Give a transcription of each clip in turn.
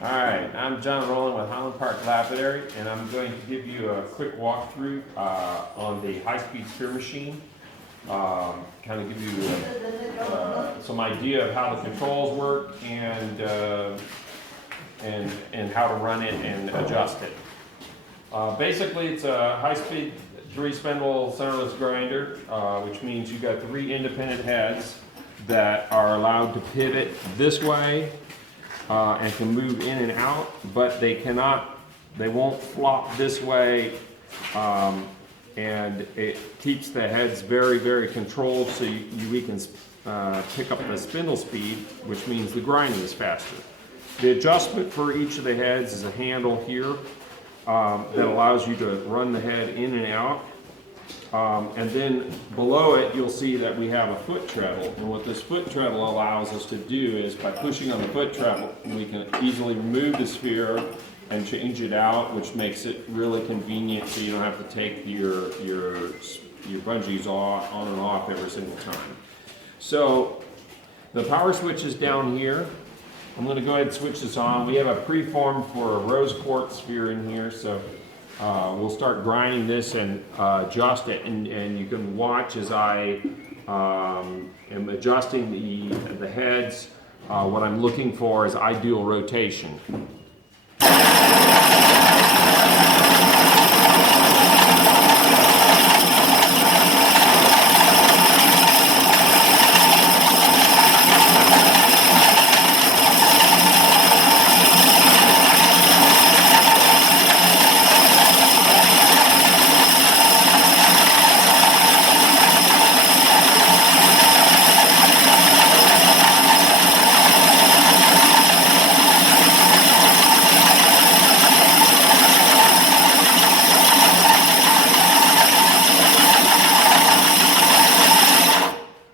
Alright, I'm John Rowland with Highland Park Lapidary, and I'm going to give you a quick walkthrough on the high-speed spear machine. Kind of give you some idea of how the controls work and how to run it and adjust it. Basically, it's a high-speed 3-spindle centerless grinder, which means you've got 3 independent heads that are allowed to pivot this way and can move in and out, but they won't flop this way, and it keeps the heads very, very controlled so we can pick up the spindle speed, which means the grinding is faster. The adjustment for each of the heads is a handle here that allows you to run the head in and out. And then below it, you'll see that we have a foot treadle. And what this foot treadle allows us to do is, by pushing on the foot treadle, we can easily remove the sphere and change it out, which makes it really convenient so you don't have to take your bungees on and off every single time. So the power switch is down here. I'm going to go ahead and switch this on. We have a preform for a rose quartz sphere in here, so we'll start grinding this and adjust it, and you can watch as I am adjusting the heads. What I'm looking for is ideal rotation.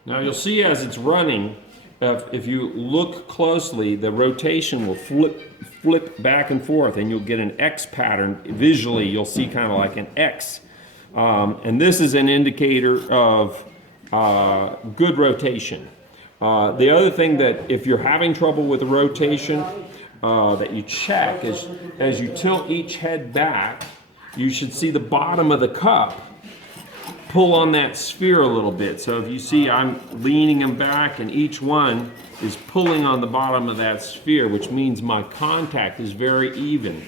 Now you'll see as it's running, if you look closely, the rotation will flip back and forth, and you'll get an X pattern. Visually, you'll see kind of like an X. And this is an indicator of good rotation. The other thing that, if you're having trouble with the rotation, that you check is, as you tilt each head back, you should see the bottom of the cup pull on that sphere a little bit. So if you see, I'm leaning them back, and each one is pulling on the bottom of that sphere, which means my contact is very even.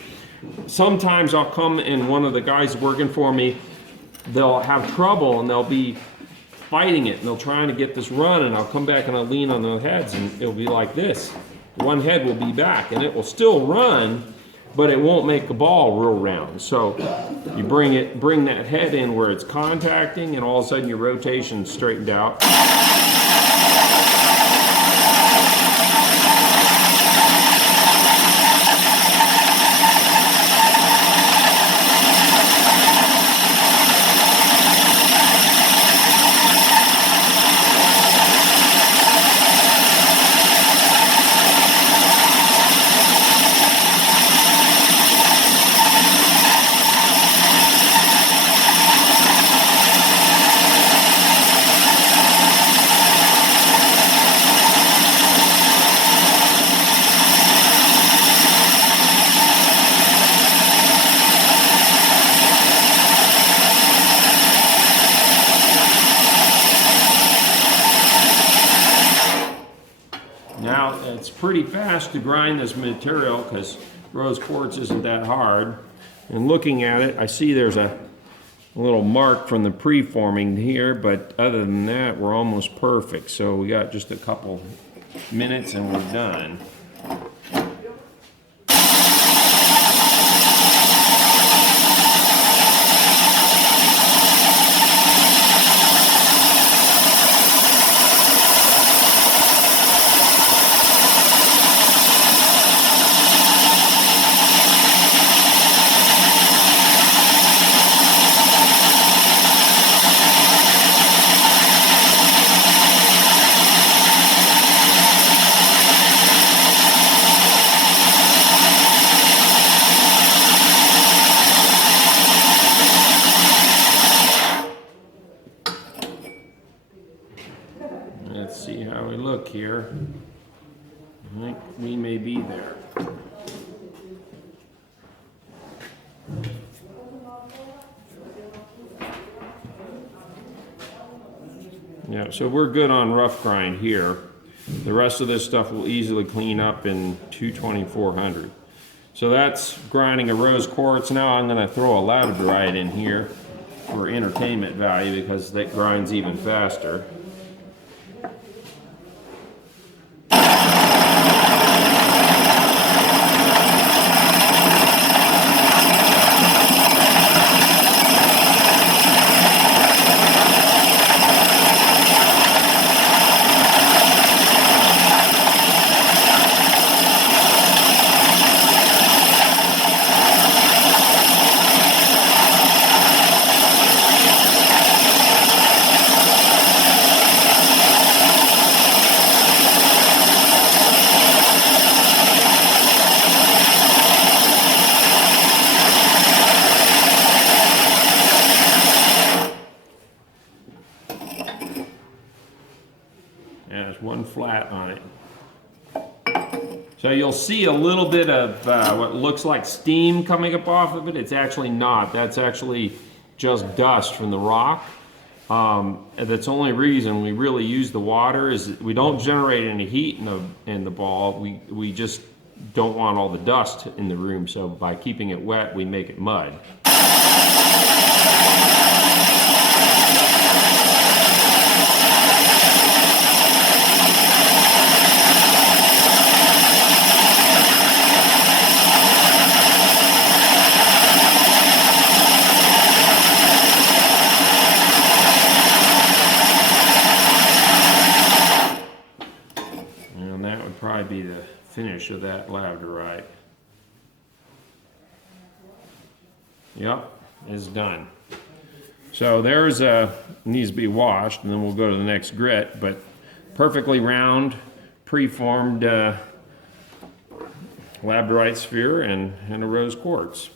Sometimes I'll come, and one of the guys working for me, they'll have trouble and they'll be fighting it and they'll trying to get this run, and I'll come back and I'll lean on the heads and it'll be like this. One head will be back and it will still run, but it won't make the ball real round. So you bring that head in where it's contacting, and all of a sudden your rotation's straightened out. Now, it's pretty fast to grind this material because rose quartz isn't that hard. And looking at it, I see there's a little mark from the preforming here, but other than that, we're almost perfect. So we got just a couple minutes and we're done. Let's see how we look here. I think we may be there. Yeah, so we're good on rough grind here. The rest of this stuff will easily clean up in 22400. So that's grinding a rose quartz. Now I'm going to throw a Lapidary in here for entertainment value because that grinds even faster. Yeah, there's one flat on it. So you'll see a little bit of what looks like steam coming up off of it. It's actually not. That's actually just dust from the rock. And that's the only reason we really use the water is we don't generate any heat in the ball. We just don't want all the dust in the room. So by keeping it wet, we make it mud. And that would probably be the finish of that Lapidary. Yep, it's done. So there's needs to be washed, and then we'll go to the next grit, but perfectly round, preformed Lapidary sphere and a rose quartz.